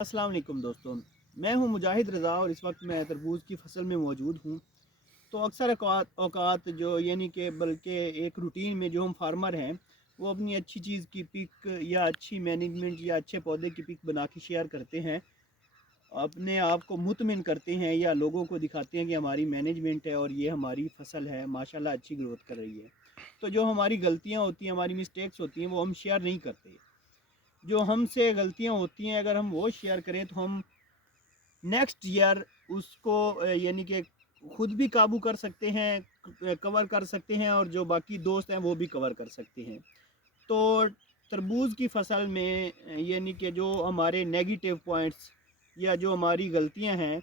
السلام علیکم دوستوں، میں ہوں مجاہد رضا اور اس وقت میں تربوز کی فصل میں موجود ہوں۔ تو اکثر اوقات جو یعنی کہ بلکہ ایک روٹین میں جو ہم فارمر ہیں وہ اپنی اچھی چیز کی پک یا اچھی مینجمنٹ یا اچھے پودے کی پک بنا کے شیئر کرتے ہیں، اپنے آپ کو مطمئن کرتے ہیں یا لوگوں کو دکھاتے ہیں کہ ہماری مینجمنٹ ہے اور یہ ہماری فصل ہے ماشاءاللہ اچھی گروتھ کر رہی ہے۔ تو جو ہماری غلطیاں ہوتی ہیں، ہماری مسٹیکس ہوتی ہیں، وہ ہم شیئر نہیں کرتے۔ جو ہم سے غلطیاں ہوتی ہیں اگر ہم وہ شیئر کریں تو ہم نیکسٹ ایئر اس کو یعنی کہ خود بھی قابو کر سکتے ہیں، کور کر سکتے ہیں، اور جو باقی دوست ہیں وہ بھی کور کر سکتے ہیں۔ تو تربوز کی فصل میں یعنی کہ جو ہمارے نیگیٹو پوائنٹس یا جو ہماری غلطیاں ہیں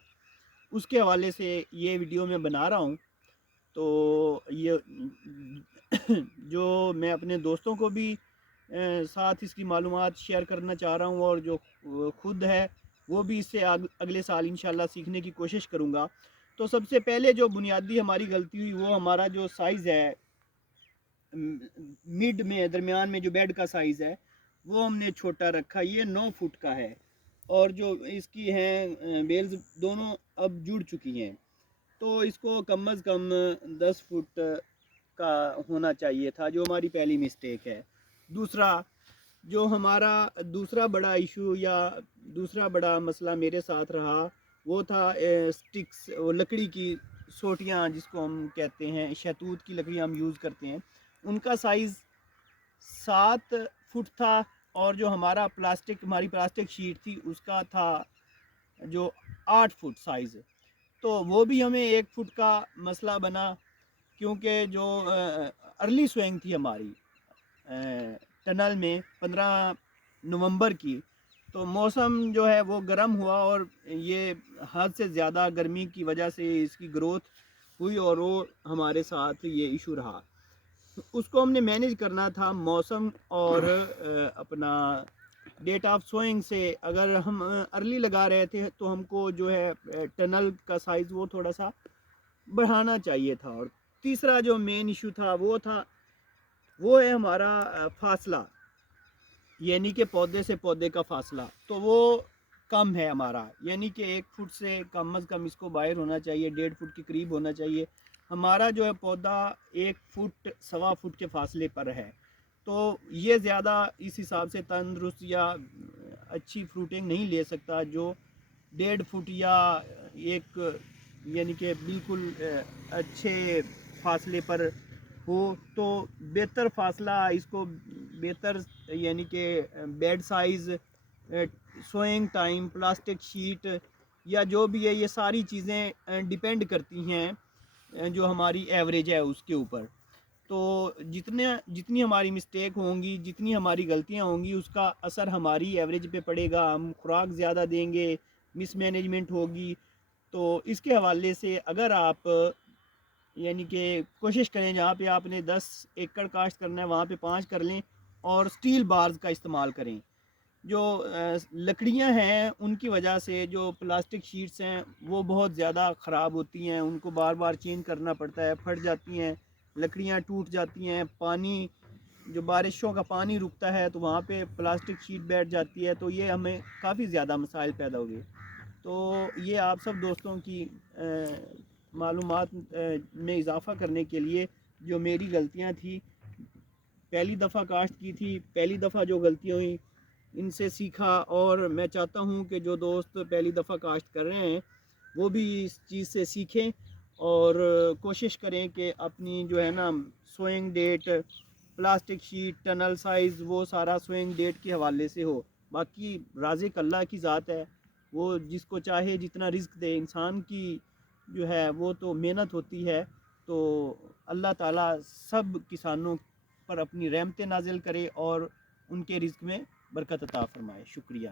اس کے حوالے سے یہ ویڈیو میں بنا رہا ہوں۔ تو یہ جو میں اپنے دوستوں کو بھی ساتھ اس کی معلومات شیئر کرنا چاہ رہا ہوں، اور جو خود ہے وہ بھی اس سے اگلے سال انشاءاللہ سیکھنے کی کوشش کروں گا۔ تو سب سے پہلے جو بنیادی ہماری غلطی ہوئی وہ ہمارا جو سائز ہے مڈ میں درمیان میں جو بیڈ کا سائز ہے وہ ہم نے چھوٹا رکھا۔ یہ 9 فٹ کا ہے اور جو اس کی ہیں بیلز دونوں اب جڑ چکی ہیں، تو اس کو کم از کم 10 فٹ کا ہونا چاہیے تھا، جو ہماری پہلی مسٹیک ہے۔ دوسرا جو ہمارا دوسرا بڑا ایشو یا دوسرا بڑا مسئلہ میرے ساتھ رہا وہ تھا سٹکس، لکڑی کی سوٹیاں جس کو ہم کہتے ہیں، شہتوت کی لکڑی ہم یوز کرتے ہیں، ان کا سائز 7 فٹ تھا، اور جو ہماری پلاسٹک شیٹ تھی اس کا تھا جو 8 فٹ سائز۔ تو وہ بھی ہمیں 1 فٹ کا مسئلہ بنا، کیونکہ جو ارلی سوئنگ تھی ہماری ٹنل میں 15 نومبر کی، تو موسم جو ہے وہ گرم ہوا اور یہ حد سے زیادہ گرمی کی وجہ سے اس کی گروتھ ہوئی اور وہ ہمارے ساتھ یہ ایشو رہا۔ اس کو ہم نے مینیج کرنا تھا موسم اور اپنا ڈیٹ آف سوئنگ سے۔ اگر ہم ارلی لگا رہے تھے تو ہم کو جو ہے ٹنل کا سائز وہ تھوڑا سا بڑھانا چاہیے تھا۔ اور تیسرا جو مین ایشو تھا وہ ہے ہمارا فاصلہ، یعنی کہ پودے سے پودے کا فاصلہ، تو وہ کم ہے ہمارا، یعنی کہ 1 فٹ سے کم از کم اس کو باہر ہونا چاہیے، 1.5 فٹ کے قریب ہونا چاہیے۔ ہمارا جو ہے پودا 1 فٹ 1.25 فٹ کے فاصلے پر ہے، تو یہ زیادہ اس حساب سے تندرست یا اچھی فروٹنگ نہیں لے سکتا جو 1.5 فٹ یا ایک یعنی کہ بالکل اچھے فاصلے پر ہو۔ تو بہتر فاصلہ اس کو بہتر یعنی کہ bed size, sowing time, plastic sheet یا جو بھی ہے، یہ ساری چیزیں ڈیپینڈ کرتی ہیں جو ہماری ایوریج ہے اس کے اوپر۔ تو جتنی ہماری مسٹیک ہوں گی، جتنی ہماری غلطیاں ہوں گی، اس کا اثر ہماری ایوریج پہ پڑے گا۔ ہم خوراک زیادہ دیں گے، مس مینجمنٹ ہوگی۔ تو اس کے حوالے سے اگر آپ یعنی کہ کوشش کریں جہاں پہ آپ نے 10 ایکڑ کاشت کرنا ہے وہاں پہ 5 کر لیں، اور سٹیل بارز کا استعمال کریں۔ جو لکڑیاں ہیں ان کی وجہ سے جو پلاسٹک شیٹس ہیں وہ بہت زیادہ خراب ہوتی ہیں، ان کو بار بار چینج کرنا پڑتا ہے، پھٹ جاتی ہیں، لکڑیاں ٹوٹ جاتی ہیں، پانی جو بارشوں کا پانی رکتا ہے تو وہاں پہ پلاسٹک شیٹ بیٹھ جاتی ہے، تو یہ ہمیں کافی زیادہ مسائل پیدا ہوگے۔ تو یہ آپ سب دوستوں کی معلومات میں اضافہ کرنے کے لیے جو میری غلطیاں تھیں، پہلی دفعہ کاشت کی تھی، پہلی دفعہ جو غلطیاں ہوئیں ان سے سیکھا، اور میں چاہتا ہوں کہ جو دوست پہلی دفعہ کاشت کر رہے ہیں وہ بھی اس چیز سے سیکھیں اور کوشش کریں کہ اپنی جو ہے نا sowing date, plastic sheet, tunnel size, وہ سارا سوئنگ ڈیٹ کے حوالے سے ہو۔ باقی رازق اللہ کی ذات ہے، وہ جس کو چاہے جتنا رزق دے۔ انسان کی جو ہے وہ تو محنت ہوتی ہے، تو اللہ تعالیٰ سب کسانوں پر اپنی رحمتیں نازل کرے اور ان کے رزق میں برکت عطا فرمائے۔ شکریہ۔